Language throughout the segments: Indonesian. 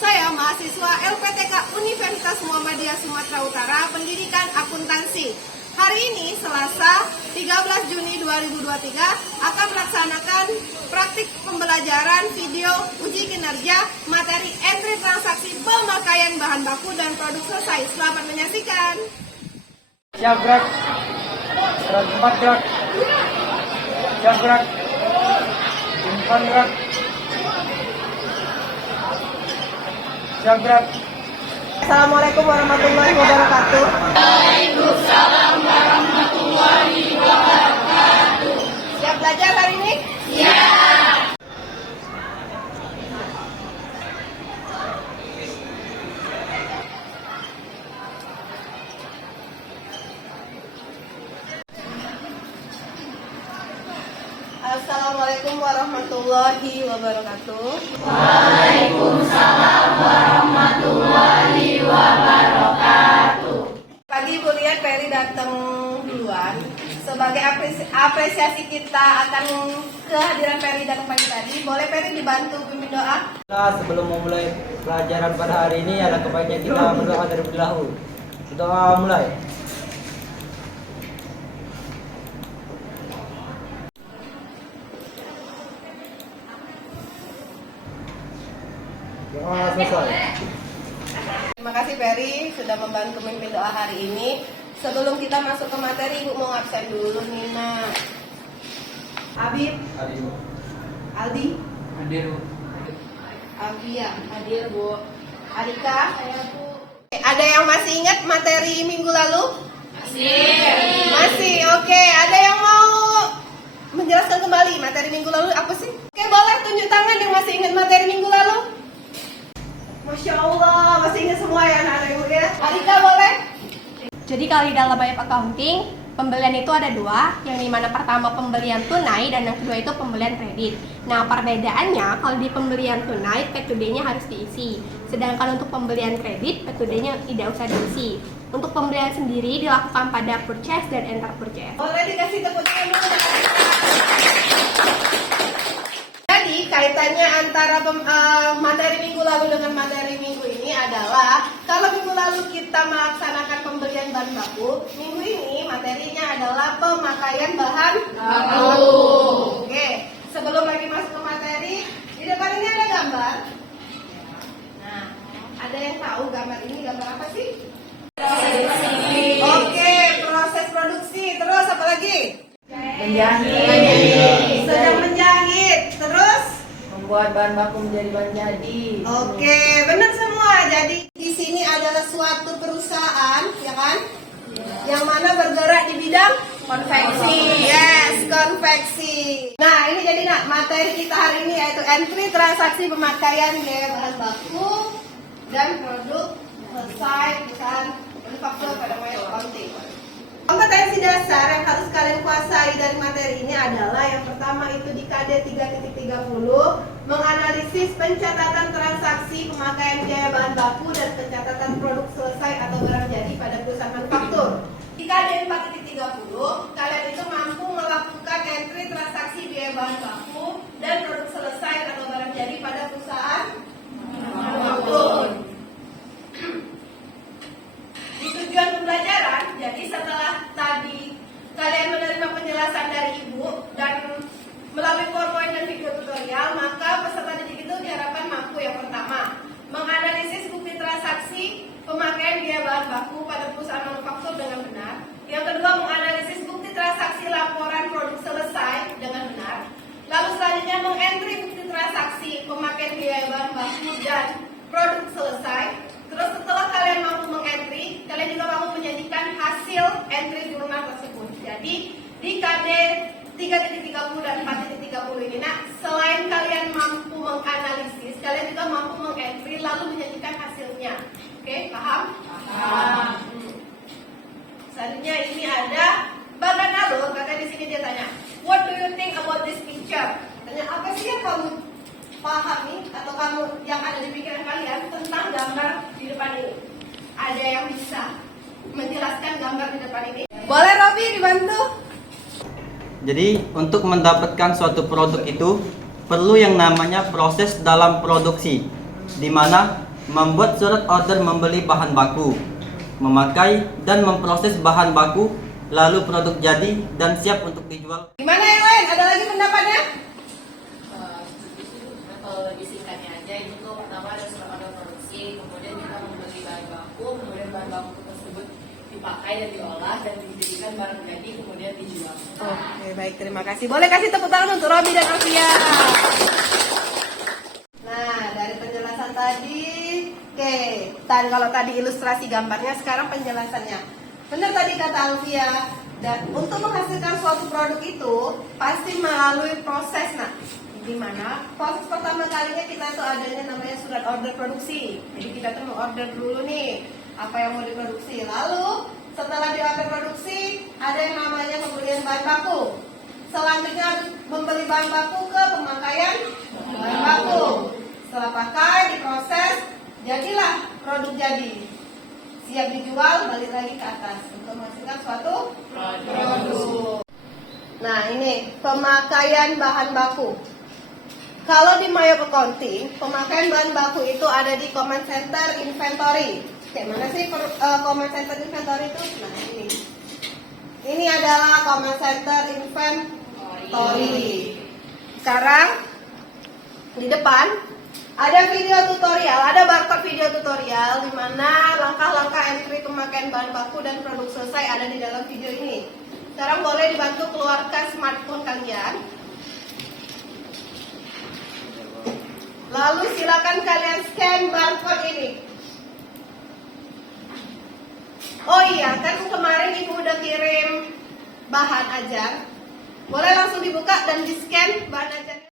Saya mahasiswa LPTK Universitas Muhammadiyah Sumatera Utara, Pendidikan Akuntansi. Hari ini, Selasa 13 Juni 2023, akan melaksanakan praktik pembelajaran video uji kinerja materi entry transaksi pemakaian bahan baku dan produk selesai. Selamat menyaksikan. Siap gerak. Gerak 4 gerak. Siap gerak. Simpan gerak. Siap gerak. Assalamualaikum warahmatullahi wabarakatuh. Waalaikumsalam warahmatullahi wabarakatuh. Siap belajar hari ini? Siap. Assalamualaikum warahmatullahi wabarakatuh. Waalaikumsalam warahmatullahi wabarakatuh. Pagi Ibu lihat Peri datang duluan. Sebagai apresiasi kita akan kehadiran Peri datang pagi tadi, boleh Peri dibantu pimpin doa? Nah, sebelum memulai pelajaran pada hari ini, ada kebaiknya kita berdoa terlebih dahulu. Doa mulai. Doa selesai. Terima kasih Peri sudah membantu memimpin doa hari ini. Sebelum kita masuk ke materi, Ibu mau absen dulu Nina. Habib, Aldi, Hadir. Avia, hadir Bu. Adika, saya Bu. Ada yang masih ingat materi minggu lalu? Masih, oke. Ada yang mau menjelaskan kembali materi minggu lalu apa sih? Oke, boleh tunjuk tangan yang masih ingat materi minggu lalu? Masya Allah, masih ingat semua ya anak-anak Ibu ya. Adika boleh? Jadi kalau di dalam IF accounting, pembelian itu ada dua, yang dimana pertama pembelian tunai dan yang kedua itu pembelian kredit. Nah, perbedaannya kalau di pembelian tunai P2D-nya harus diisi, sedangkan untuk pembelian kredit P2D-nya tidak usah diisi. Untuk pembelian sendiri dilakukan pada purchase dan enter purchase. Boleh dikasih tepuk tangan dulu. Jadi kaitannya antara materi minggu lalu dengan materi minggu ini adalah kalau minggu lalu kita melaksanakan pembelian bahan baku, minggu ini materinya adalah pemakaian bahan baku. Oke, sebelum lagi masuk ke materi, di depan ini ada gambar. Nah, ada yang tahu gambar ini gambar apa sih? Oke, proses produksi. Terus apa lagi? Menjahit. Sedang menjahit. Terus? Membuat bahan baku menjadi bahan jadi. Oke, benar semua. Jadi di sini adalah suatu perusahaan, ya kan? Yang mana bergerak di bidang konveksi. Yes, konveksi. Nah, ini jadi materi kita hari ini yaitu entry transaksi pemakaian biaya bahan baku dan produk selesai perusahaan manufaktur pada wilayah accounting. Kompetensi dasar yang harus kalian kuasai dari materi ini adalah yang pertama itu di KD 3.30 menganalisis pencatatan transaksi pemakaian biaya bahan baku dan pencatatan produk selesai atau barang jadi pada perusahaan manufaktur. Di KD 4.30 kalian itu mampu melakukan entry transaksi biaya bahan baku dan produk selesai atau barang jadi pada perusahaan manufaktur. Di tujuan pembelajaran, jadi setelah tadi kalian menerima penjelasan dari Ibu dan melalui PowerPoint dan video tutorial, maka peserta didik itu diharapkan mampu yang pertama menganalisis bukti transaksi pemakaian biaya bahan baku pada perusahaan manufaktur dengan benar. Yang kedua, menganalisis bukti transaksi laporan produk selesai dengan benar. Lalu selanjutnya mengentry bukti transaksi pemakaian biaya bahan baku dan produk selesai. Terus setelah kalian mampu mengentry, kalian juga mampu menyajikan hasil entry jurnal tersebut. Jadi di KD 3.30 dan 4.30 ini, selain kalian mampu menganalisis, kalian juga mampu mengentry lalu menyajikan hasilnya. Oke, paham? Paham. Selanjutnya ini ada Bagan Alur, kakak di sini dia tanya, what do you think about this picture? Tanya apa sih yang kamu pahami atau kamu yang ada di pikiran kalian tentang gambar di depan ini? Ada yang bisa menjelaskan gambar di depan ini? Boleh Robi dibantu? Jadi untuk mendapatkan suatu produk itu perlu yang namanya proses dalam produksi, di mana membuat surat order membeli bahan baku, memakai dan memproses bahan baku, lalu produk jadi dan siap untuk dijual. Gimana yang lain? Ada lagi pendapatnya? Kalau disingkatnya aja itu tuh pertama ada surat order produksi, kemudian kita membeli bahan baku, kemudian bahan baku tersebut dipakai dan diolah dan dijadikan barang jadi kemudian dijual. Oke, baik, terima kasih. Boleh kasih tepuk tangan untuk Robi dan Alfia. Nah, dari penjelasan tadi, oke. Dan kalau tadi ilustrasi gambarnya, sekarang penjelasannya. Benar tadi kata Alfia, dan untuk menghasilkan suatu produk itu pasti melalui proses. Nah, gimana? Proses pertama kalinya kita tuh adanya namanya surat order produksi. Jadi kita tuh mau order dulu nih apa yang mau diproduksi. Lalu setelah di order produksi ada yang namanya pembelian bahan baku. Selanjutnya harus membeli bahan baku ke pemakaian bahan baku. Setelah pakai, diproses, jadilah produk jadi. Siap dijual, balik lagi ke atas untuk menghasilkan suatu produk. Nah ini pemakaian bahan baku. Kalau di Mayop Accounting, pemakaian bahan baku itu ada di Command Center Inventory. Kayak mana sih Command Center Inventory itu? Nah ini. Ini adalah Command Center Inventory. Sekarang di depan ada video tutorial, ada barcode video tutorial di mana langkah-langkah entry pemakaian bahan baku dan produk selesai ada di dalam video ini. Sekarang boleh dibantu keluarkan smartphone kalian. Lalu silakan kalian scan barcode ini. Oh iya, kan kemarin ibu udah kirim bahan ajar. Boleh langsung dibuka dan di scan bahan ajarnya.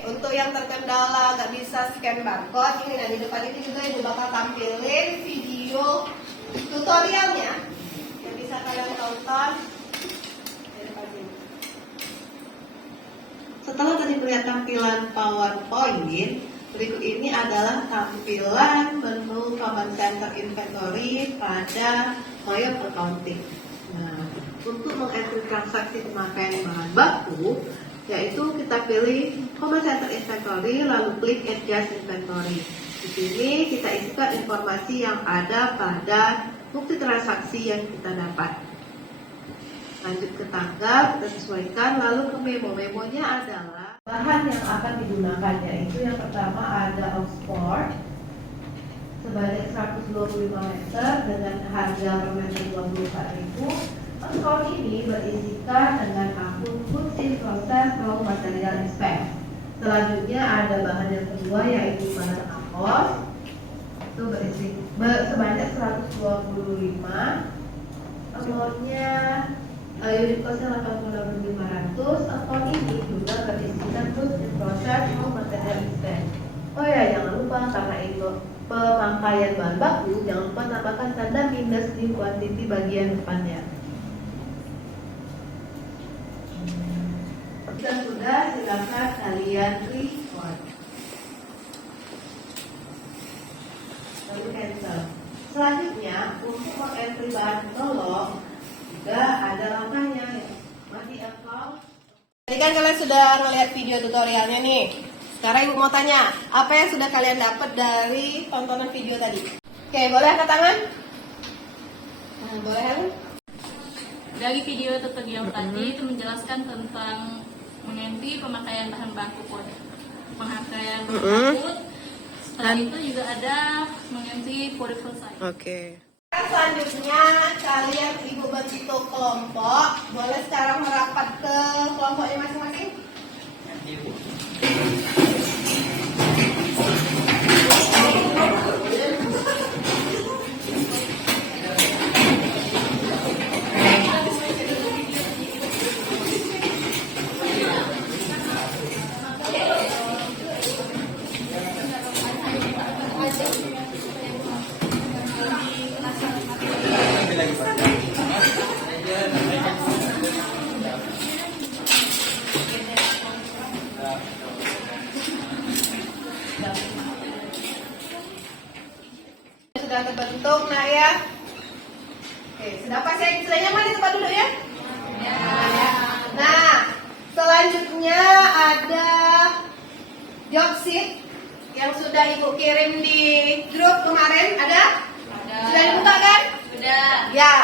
Untuk yang terkendala nggak bisa scan barcode, ini nah di depan ini juga ibu bakal tampilin video tutorialnya yang bisa kalian tonton di depan ini. Setelah tadi melihat tampilan PowerPoint, berikut ini adalah tampilan menu Command Center Inventory pada Mayop Accounting. Nah, untuk mengentry transaksi pemakaian bahan baku, yaitu kita pilih Command Center Inventory, lalu klik Adjust Inventory. Di sini kita isikan informasi yang ada pada bukti transaksi yang kita dapat. Lanjut ke tanggal, kita sesuaikan, lalu ke memo. Memonya adalah bahan yang akan digunakan, yaitu yang pertama ada Oxford sebanyak 125 meter dengan harga per meter 24.000. Skor ini berisikan dengan akun Food in Process Raw Material Inspect. Selanjutnya ada bahan yang kedua yaitu bahan APOS. Itu berisi sebanyak 125. Amountnya unit costnya 88.500. Akun ini juga berisikan Food in Process Raw Material Inspect. Oh ya, jangan lupa karena itu pemakaian bahan baku, jangan lupa tambahkan tanda minus di quantity bagian depannya. Jika sudah, silakan kalian record. Lalu enter. Selanjutnya, untuk mengentry bahan penolong juga ada langkahnya, mati account. Tadi kan kalian sudah melihat video tutorialnya nih. Sekarang ibu mau tanya, apa yang sudah kalian dapat dari tontonan video tadi? Oke, boleh angkat tangan? Nah, boleh Helen? Dari video tutorial tadi itu menjelaskan tentang mengentry pemakaian bahan baku pemakaian bahan baku. Setelah itu juga ada mengentry produk selesai. Oke. Selanjutnya kalian ibu bentuk kelompok boleh sekarang merapat ke kelompoknya masing-masing. Sudah terbentuk, nak ya. Oke, sudah pas ya, istilahnya mana tempat duduk ya? Ya. Nah, selanjutnya ada job sheet yang sudah ibu kirim di grup kemarin, ada? Sudah dibuka kan? Sudah. Ya.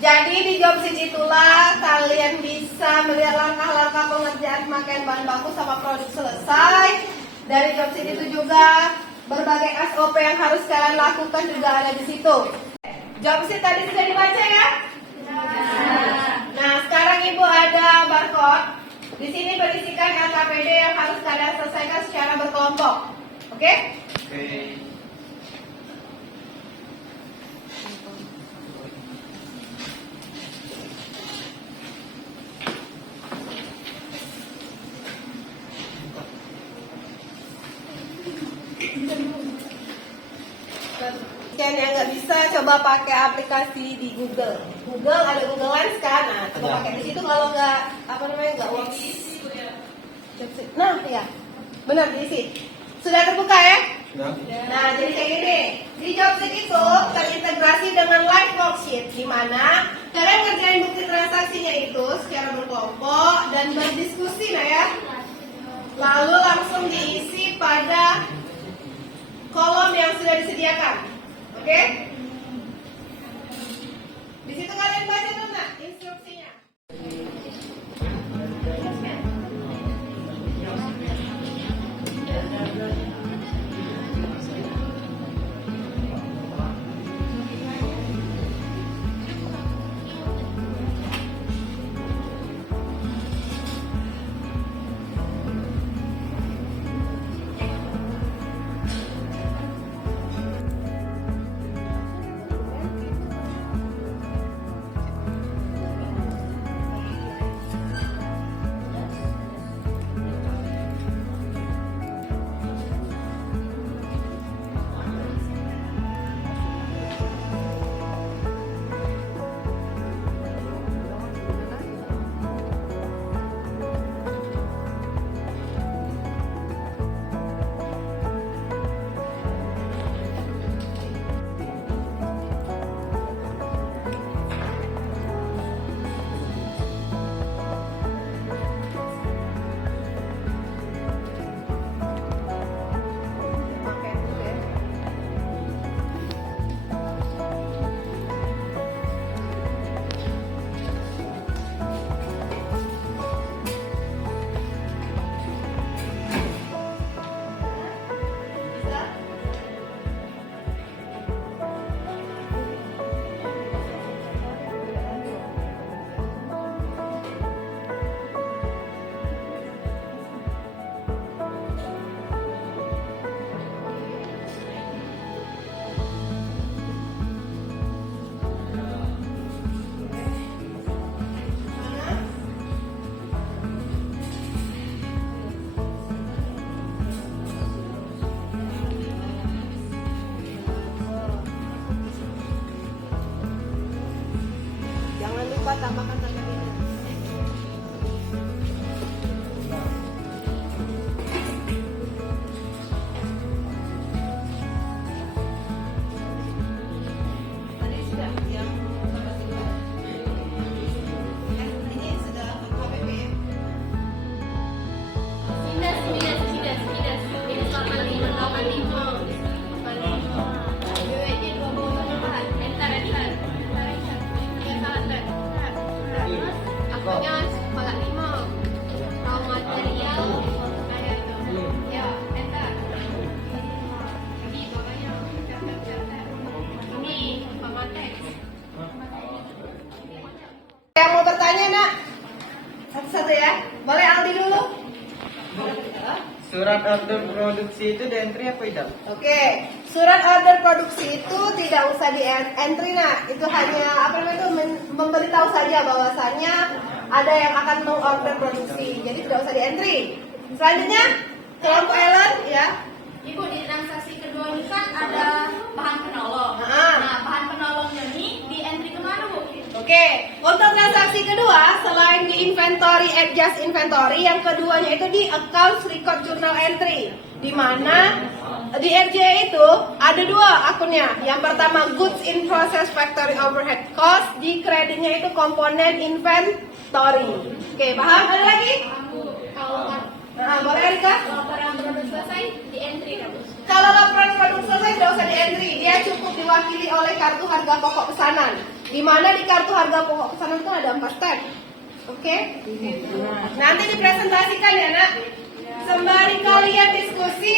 Jadi di job sheet itulah kalian bisa melihat langkah-langkah pengerjaan pemakaian bahan baku sama produk selesai. Dari job sheet itu juga berbagai SOP yang harus kalian lakukan juga ada di situ. Job sheet tadi sudah dibaca ya? Nah, sekarang ibu ada barcode. Di sini berisikan LKPD yang harus kalian selesaikan secara berkelompok. Oke? Yang nggak bisa coba pakai aplikasi di Google. Google ada Google Lens kan? Nah, coba pakai di situ kalau nggak nggak work. Nah, ya, benar diisi. Sudah terbuka ya? Nah, jadi kayak gini. Di job sheet itu terintegrasi dengan live worksheet, di mana kalian ngerjain bukti transaksinya itu secara berkelompok dan berdiskusi, nah ya. Lalu langsung diisi pada kolom yang sudah disediakan. Oke? Di situ kalian baca tuh nak instruksinya. Tambahkan tanda ini. Tadi sudah yang ini sudah KPP ya? Minus 85. Akunya kepala 5. Raw material ada itu. Ya, enter. Jadi makanya catat. Ini pemakai. Yang mau bertanya nak? Satu-satu ya. Boleh Aldi dulu? Surat order produksi itu di entry apa tidak? Oke, surat order produksi itu tidak usah di entry, nah itu hanya apa namanya itu memberitahu saja bahwasannya ada yang akan mengorder produksi, jadi tidak usah di entry. Selanjutnya kelompok Ellen ya. Ibu, di transaksi kedua ini kan ada bahan penolong. Ah. Nah, bahan penolongnya ini di entry kemana, Bu? Oke, untuk transaksi kedua selain di inventory, adjust inventory, yang keduanya itu di accounts record journal entry, di mana di RJ itu ada dua akunnya. Yang pertama goods in process factory overhead cost, di kreditnya itu komponen inventory. Oke, paham? Ada lagi? Boleh Erika? Laporan produk selesai di entry kan, Bu? Kalau laporan produk selesai tidak usah di entry, dia cukup diwakili oleh kartu harga pokok pesanan. Di mana di kartu harga pokok pesanan itu ada 4 tab. Oke? Nanti dipresentasikan ya nak. Sembari kalian diskusi,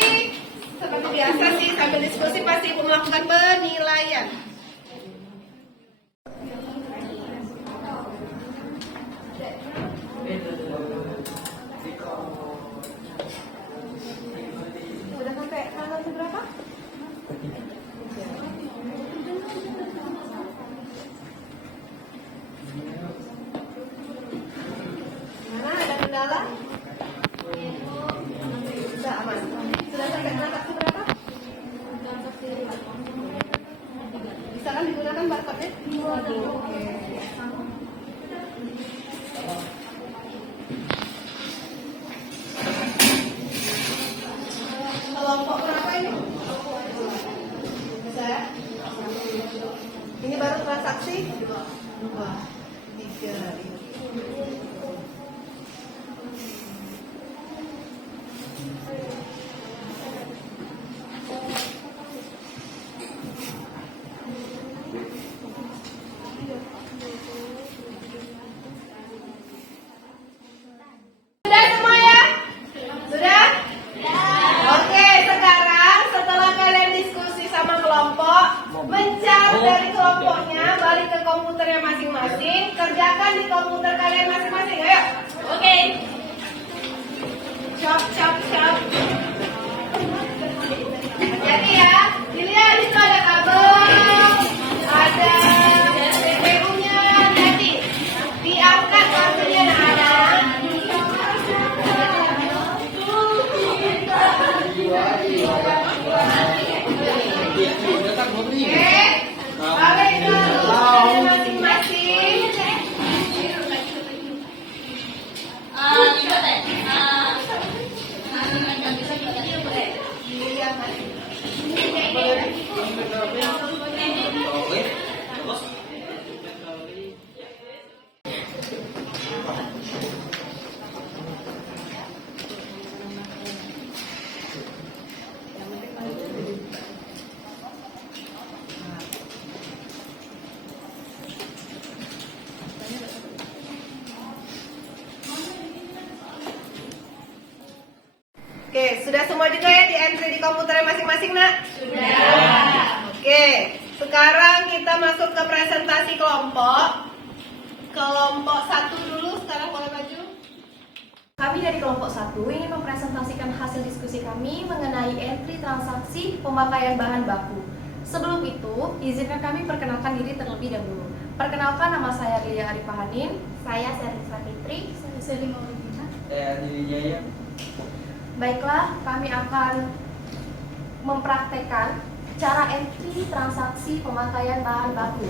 seperti biasa sih sambil diskusi pasti ibu melakukan penilaian. Udah sampai tanggal berapa? Mana ada kendala? Sudah aman. Sudah sampai transaksi berapa? Bisa kan digunakan barcode-nya? Oke. Kelompok berapa ini? Bisa ya? Ini baru transaksi? 2, 3. Sudah semua ya? Sudah? Oke, sekarang setelah kalian diskusi sama kelompok, mencari dari kelompoknya, balik ke komputernya masing-masing, kerjakan di komputer kalian masing-masing. Ayo. Oke. Chop, chop, chop. Hati-hati ya. Dilihat itu ada kabel, ada CPU-nya, hati. Diangkat kartunya ada. Oke, balik ke komputer masing-masing. Ibu teh. Dilihat masing. Oke, sudah semua juga ya di entry di komputernya masing-masing, nak? Sudah. Oke, sekarang kita masuk ke presentasi kelompok. Kelompok 1 dulu, sekarang boleh maju. Kami dari kelompok 1 ingin mempresentasikan hasil diskusi kami mengenai entry transaksi pemakaian bahan baku. Sebelum itu, izinkan kami perkenalkan diri terlebih dahulu. Perkenalkan, nama saya Lia Arifahanin. Saya Serisa Fitri. Saya Selima Ulina. Saya Diri Jaya. Baiklah, kami akan mempraktekkan cara entry transaksi pemakaian bahan baku.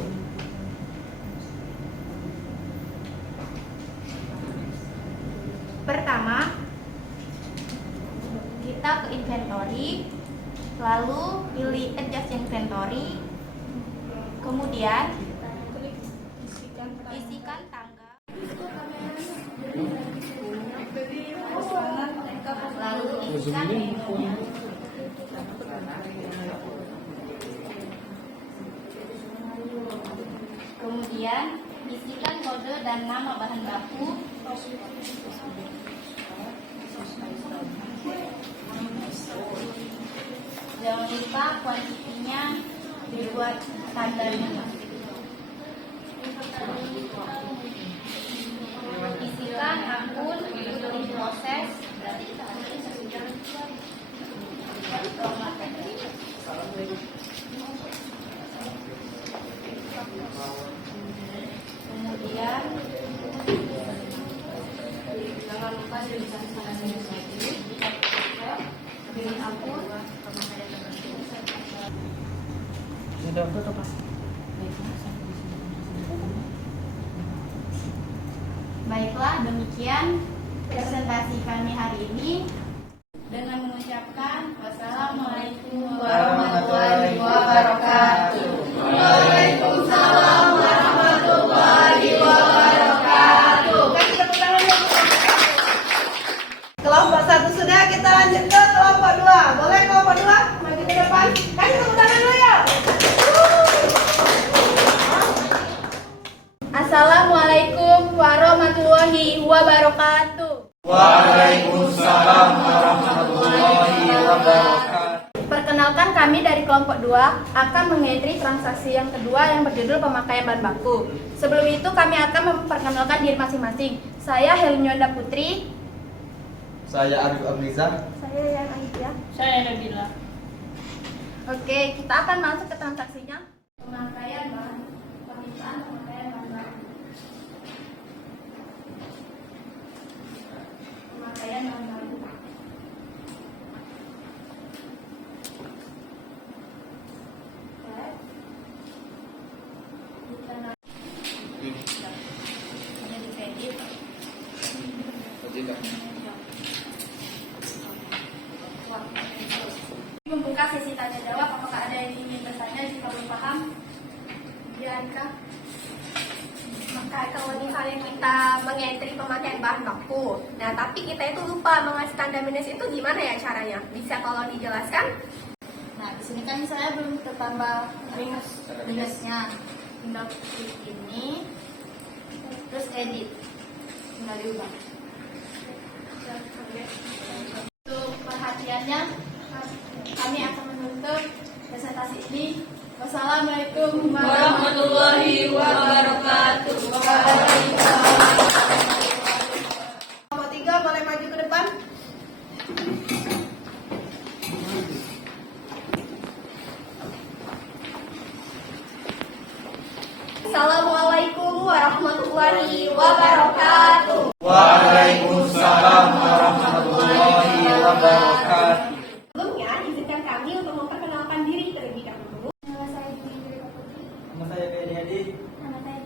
Pertama, kita ke inventory, lalu pilih adjust inventory, kemudian isikan tanggal, lalu isikan menunya. Kemudian isikan kode dan nama bahan baku. Jangan lupa kuantitinya dibuat standarnya. Isikan jangan lupa diregistrasikan dengan baik ini. Dengan akun pemakaian tertentu. Sudah tutup Pak. Baiklah, demikian presentasi kami hari ini. Dengan mengucapkan wassalamualaikum Warahmatullahi wabarakatuh. Waalaikumsalam warahmatullahi wabarakatuh. Kasih tepuk tangan dulu. Kelompok 1 sudah, kita lanjut ke kelompok 2. Boleh kelompok 2 maju ke depan. Kasih tepuk tangan dulu ya. Assalamualaikum warahmatullahi wabarakatuh. Waalaikumsalam warahmatullahi wabarakatuh. Perkenalkan, kami dari kelompok 2 akan mengentri transaksi yang kedua yang berjudul pemakaian bahan baku. Sebelum itu kami akan memperkenalkan diri masing-masing. Saya Helmyonda Putri. Saya Arif Amriza. Saya Yan Aidya. Saya Nabila. Oke, kita akan masuk ke transaksinya. Pemakaian bahan permintaan pemakaian bahan baku. Pemakaian bahan baku. Ada di kredit. Membuka sesi tanya jawab. Apakah ada yang ingin bertanya? Jika belum paham, Bianca. Maka kalau misalnya kita mengentri pemakaian bahan baku, nah tapi kita itu lupa mengasih tanda minus itu gimana ya caranya? Bisa tolong dijelaskan? Nah, di sini kan saya belum tertambah minusnya. Tinggal klik ini, terus edit, tinggal diubah. Untuk perhatiannya, kami akan menutup presentasi ini. Wassalamualaikum Warahmatullahi wabarakatuh. Kelompok 3 boleh maju ke depan. Assalamualaikum warahmatullahi wabarakatuh. Waalaikumsalam warahmatullahi wabarakatuh. Sebelumnya, izinkan kami untuk memperkenalkan diri terlebih dahulu. Nama saya Ferdiadi. Nama saya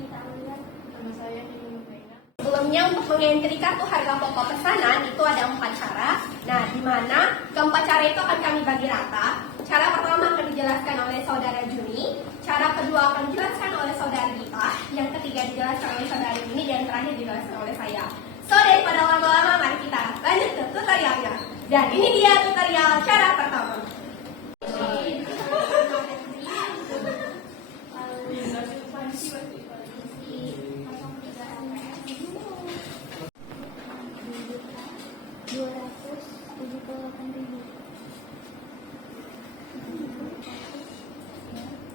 Sebelumnya, untuk mengentri kartu harga pokok pesanan itu ada 4 cara. Nah, di mana keempat cara itu akan kami bagi rata. Cara pertama akan dijelaskan oleh saudara Juni, cara kedua akan dijelaskan oleh saudari Dita, yang ketiga dijelaskan oleh saudari Juni, dan terakhir dijelaskan oleh saya. So, daripada lama-lama, mari kita lanjut ke tutorialnya. Dan ini dia tutorial cara pertama.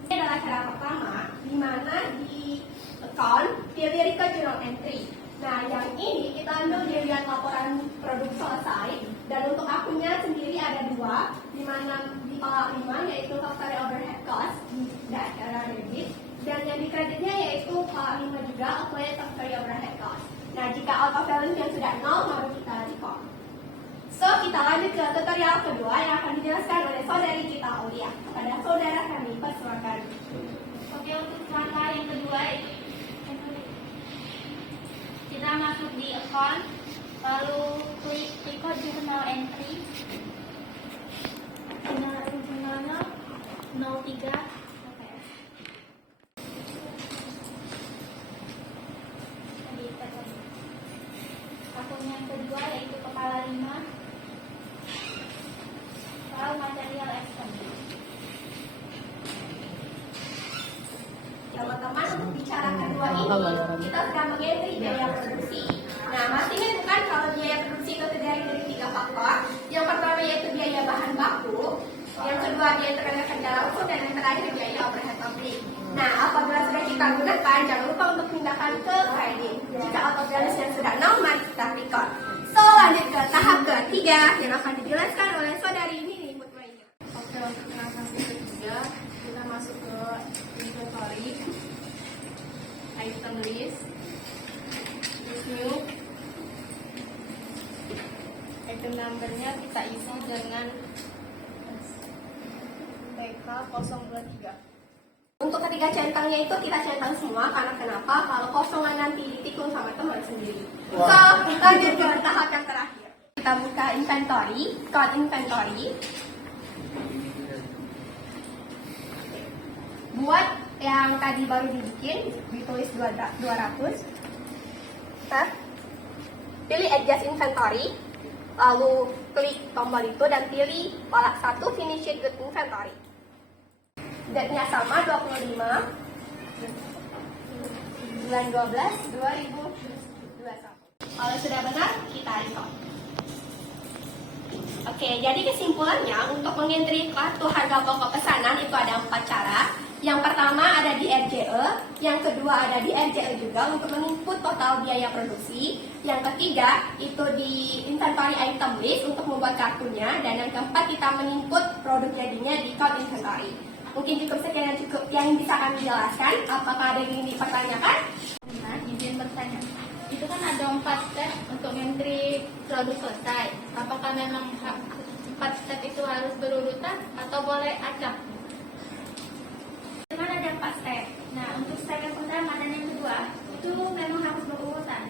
Ini adalah cara pertama, di mana di account pilih record journal entry. Nah, yang ini kita ambil dilihat laporan produk selesai, dan untuk akunnya sendiri ada 2, di mana di kolom 5 yaitu factory overhead cost dan debit, dan yang di kreditnya yaitu kolom 5 juga applied factory overhead cost. Nah, jika out of balance yang sudah 0 baru kita record. So, kita lanjut ke tutorial kedua yang akan dijelaskan oleh saudari Gita Aulia. Kepada saudara kami, persilakan. Oke, untuk cara yang kedua kita masuk di account, lalu klik record journal entry. Jurnalnya 03. Akun yang kedua yaitu kepala 5, lalu material expense. Teman-teman, untuk bicara kedua ini, kita sedang mengentri biaya produksi. Nah, masih ingat bukan kalau biaya produksi itu terdiri dari 3 faktor. Yang pertama yaitu biaya bahan baku, yang kedua biaya tenaga kerja langsung, dan yang terakhir biaya overhead pabrik. Nah, apabila sudah kita gunakan, jangan lupa untuk pindahkan ke kredit. Jika auto balance yang sudah 0, mari kita record. So, lanjut ke tahap ketiga yang akan dijelaskan oleh saudari Nini Mutmainah. Oke, untuk transaksi ketiga, kita masuk ke inventory, item list, new, Nomornya kita isi dengan BK023. Untuk ketiga centangnya itu kita centang semua karena kenapa? Kalau kosongan nanti ditikung sama teman sendiri. So, kita ke tahap yang terakhir. Kita buka inventory, code inventory. Buat yang tadi baru dibikin, ditulis 200. Kita pilih adjust inventory, lalu klik tombol itu dan pilih kolak 1 finish it with inventory. Date-nya sama 25 bulan 12 2021. Kalau sudah benar, kita record. Oke, jadi kesimpulannya untuk mengentry kartu harga pokok pesanan itu ada 4 cara. Yang pertama ada di RJE, yang kedua ada di RJE juga untuk menginput total biaya produksi. Yang ketiga itu di inventory item list untuk membuat kartunya, dan yang keempat kita menginput produk jadinya di code inventory. Mungkin cukup sekian yang bisa kami jelaskan. Apakah ada yang ingin dipertanyakan? Nah, izin bertanya. Itu kan ada 4 step untuk entry produk selesai. Apakah memang 4 step itu harus berurutan atau boleh acak? Memang ada 4 step. Nah, untuk step yang pertama dan yang kedua itu memang harus berurutan.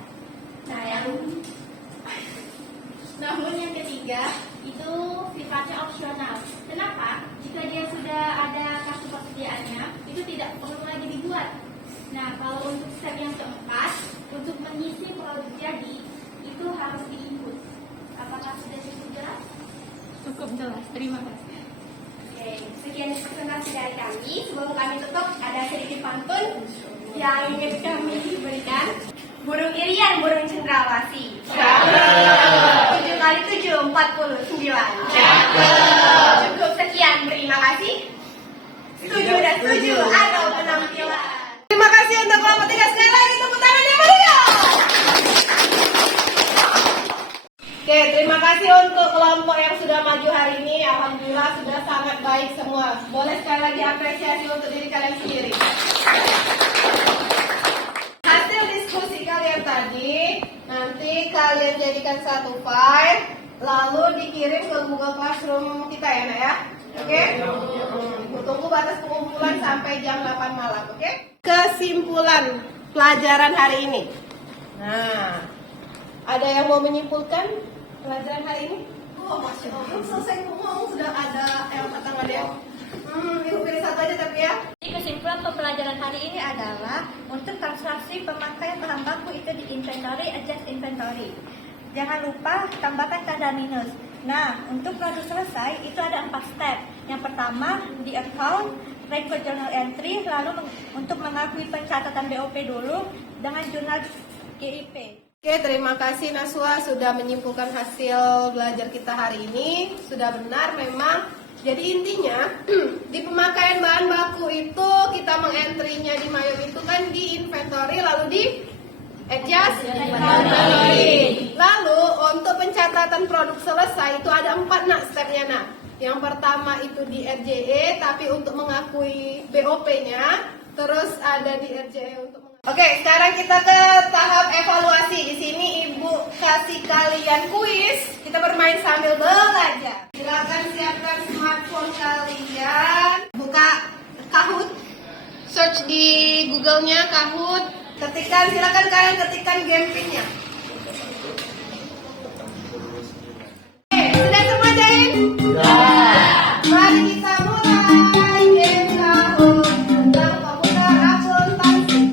Namun yang ketiga itu sifatnya opsional. Kenapa? Jika dia sudah ada kartu persediaannya, itu tidak perlu lagi dibuat. Nah, kalau untuk step yang keempat, untuk mengisi produk jadi, itu harus diinput. Apakah sudah cukup jelas? Cukup jelas, terima kasih. Oke, sekian presentasi dari kami. Sebelum kami tutup, ada sedikit pantun yang ingin kami berikan. Burung irian, burung cendrawasih. 7 kali 7, 49. Cukup sekian, terima kasih. Setuju dan setuju atau penampilan. Terima kasih untuk kelompok 3 sekali lagi tepuk tangan yang meriah. Oke, terima kasih untuk kelompok yang sudah maju hari ini. Alhamdulillah sudah sangat baik semua. Boleh sekali lagi apresiasi untuk diri kalian sendiri. Hasil diskusi kalian tadi nanti kalian jadikan satu file, lalu dikirim ke Google Classroom kita ya, Nak ya. Oke? Tunggu batas pengumpulan sampai jam 8 malam, oke? Kesimpulan pelajaran hari ini. Nah, ada yang mau menyimpulkan pelajaran hari ini? Oh, Masya Allah, belum selesai ngomong sudah ada yang datang ada yang pilih satu aja tapi ya. Jadi kesimpulan pembelajaran hari ini adalah untuk transaksi pemakaian bahan baku itu di inventory, adjust inventory. Jangan lupa tambahkan tanda minus. Nah, untuk produk selesai itu ada 4 step. Yang pertama di account, record journal entry, lalu untuk mengakui pencatatan BOP dulu dengan jurnal GIP. Oke, terima kasih Naswa sudah menyimpulkan hasil belajar kita hari ini. Sudah benar memang. Jadi intinya di pemakaian bahan baku itu kita mengentrinya di Mayom itu kan di inventory lalu di adjust inventory. Lalu untuk pencatatan produk selesai itu ada 4 stepnya nak. Yang pertama itu di RJE tapi untuk mengakui BOP-nya, terus ada di RJE untuk Oke, sekarang kita ke tahap evaluasi. Di sini Ibu kasih kalian kuis. Kita bermain sambil belajar. Silakan siapkan smartphone kalian. Buka Kahoot. Search di Google-nya Kahoot. Silakan kalian ketikkan game pin-nya. Oke, sudah semua Jain? Sudah. Mari kita mulai game Kahoot. Tentang pemutar akuntansi.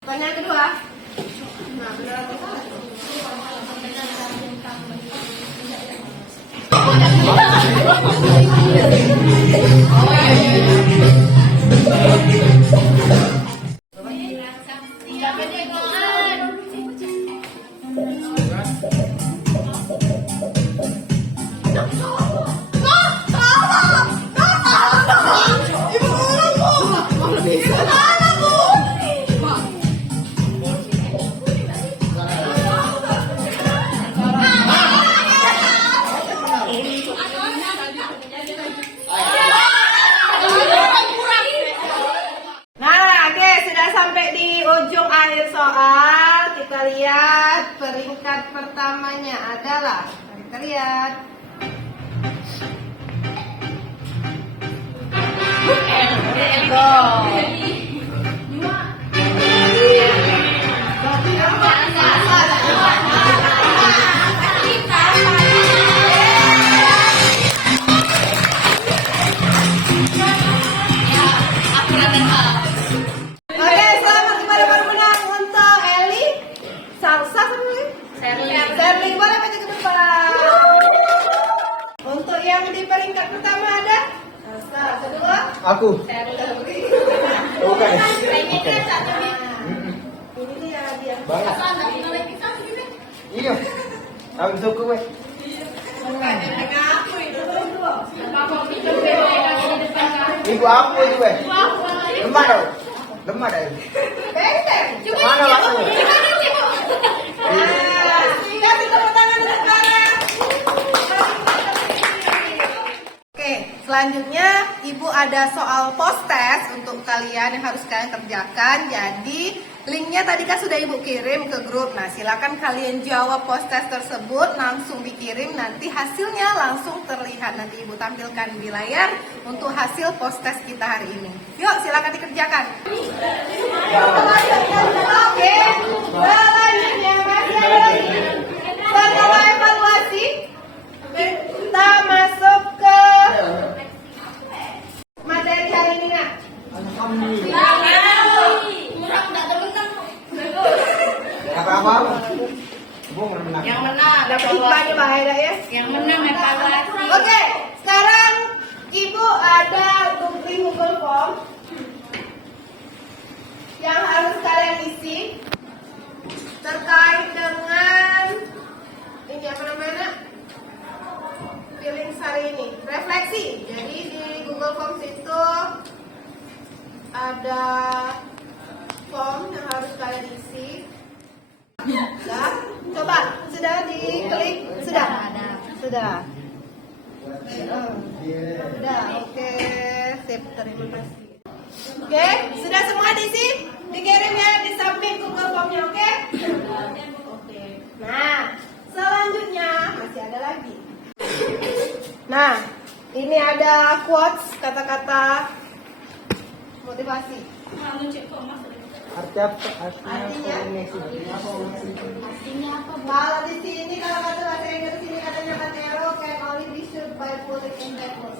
Pertanyaan kedua. Nah, benar atau salah? Oh Coba, mari kita lihat. Oke, selamat kepada pemenang untuk Eli, Salsa sama Serling. Boleh maju ke depan. Untuk yang di peringkat pertama ada Salsa, kedua Aku. Serling. Bukan. Ini dia dia. Banyak. Iya. Aku suka weh. Bukan dengan aku itu. Ibu aku itu weh. Lemah dah. Lemah dah. Benteng. Mana aku? Kasih tepuk tangan untuk Clara. Oke, selanjutnya Ibu ada soal post test untuk kalian yang harus kalian kerjakan. Jadi linknya tadi kan sudah Ibu kirim ke grup. Nah, silakan kalian jawab post test tersebut, langsung dikirim. Nanti hasilnya langsung terlihat. Nanti Ibu tampilkan di layar untuk hasil post test kita hari ini. Yuk, silakan dikerjakan. Oke, selanjutnya masih ada lagi. Setelah evaluasi, kita masuk ke materi hari ini, Nak. Apa? Bu menang. Yang menang Dapat hikmahnya bahaya ya. Yang menang evaluasi. Oke, sekarang Ibu ada link Google Form yang harus kalian isi terkait dengan ini apa namanya? Feeling hari ini, refleksi. Jadi di Google Forms itu ada form yang harus kalian isi. Sudah? Coba, sudah diklik? Sudah? Sudah. Sudah, oke. Sip, terima kasih. Oke, sudah semua diisi? Dikirim ya, di submit Google Form-nya, oke? Oke. Nah, selanjutnya masih ada lagi. Nah, ini ada quotes, kata-kata motivasi. Artinya apa? Kalau di sini kalau kata bahasa Inggris ini katanya Matero can only be shown by pulling in backwards.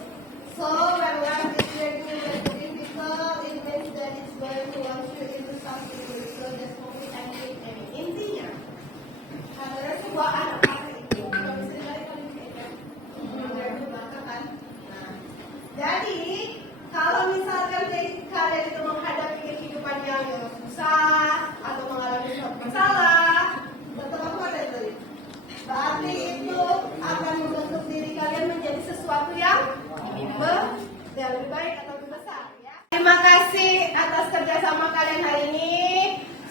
So when life is very difficult, it means that it's going to launch you into something good. So just move it and keep aiming. Intinya adalah sebuah anak itu kalau bisa dibalik kan kan. Nah, jadi kalau misalkan kalian itu menghadapi kehidupan yang susah atau mengalami suatu masalah, tetap apa tadi? Berarti itu akan membentuk diri kalian menjadi sesuatu yang lebih baik atau lebih besar. Ya. Terima kasih atas kerjasama kalian hari ini.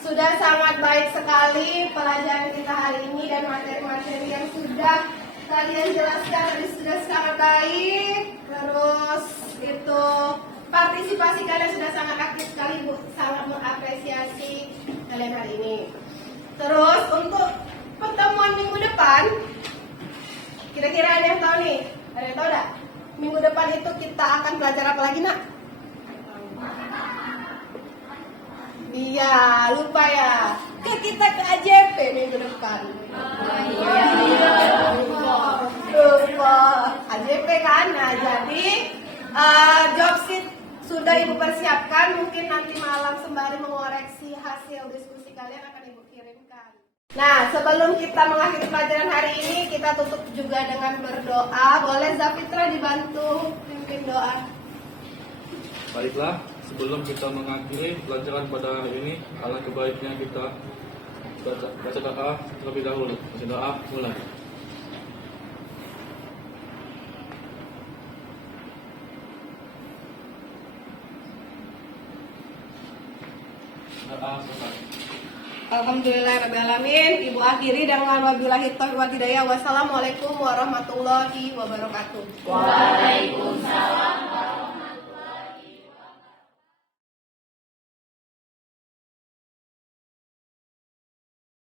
Sudah sangat baik sekali pelajaran kita hari ini dan materi-materi yang sudah kalian jelaskan tadi sudah sangat baik. Terus itu partisipasi kalian sudah sangat aktif sekali, Bu. Sangat mengapresiasi kalian hari ini. Terus untuk pertemuan minggu depan, kira-kira ada yang tahu nih? Ada yang tahu enggak? Minggu depan itu kita akan belajar apa lagi, Nak? Iya, lupa ya. Kita ke AJP minggu depan. Lupa. AJP kan? Nah, jadi job sheet sudah Ibu persiapkan. Mungkin nanti malam sembari mengoreksi hasil diskusi kalian akan Ibu kirimkan. Nah, sebelum kita mengakhiri pelajaran hari ini, kita tutup juga dengan berdoa. Boleh Zafitra dibantu pimpin doa? Baiklah, sebelum kita mengakhiri pelajaran pada hari ini, alangkah baiknya kita baca doa terlebih dahulu. Baca doa, mulai. Doa selesai. Alhamdulillahirrahmanirrahim. Ibu akhiri dengan wabillahi taufiq wal hidayah. Wassalamualaikum warahmatullahi wabarakatuh. Waalaikumsalam.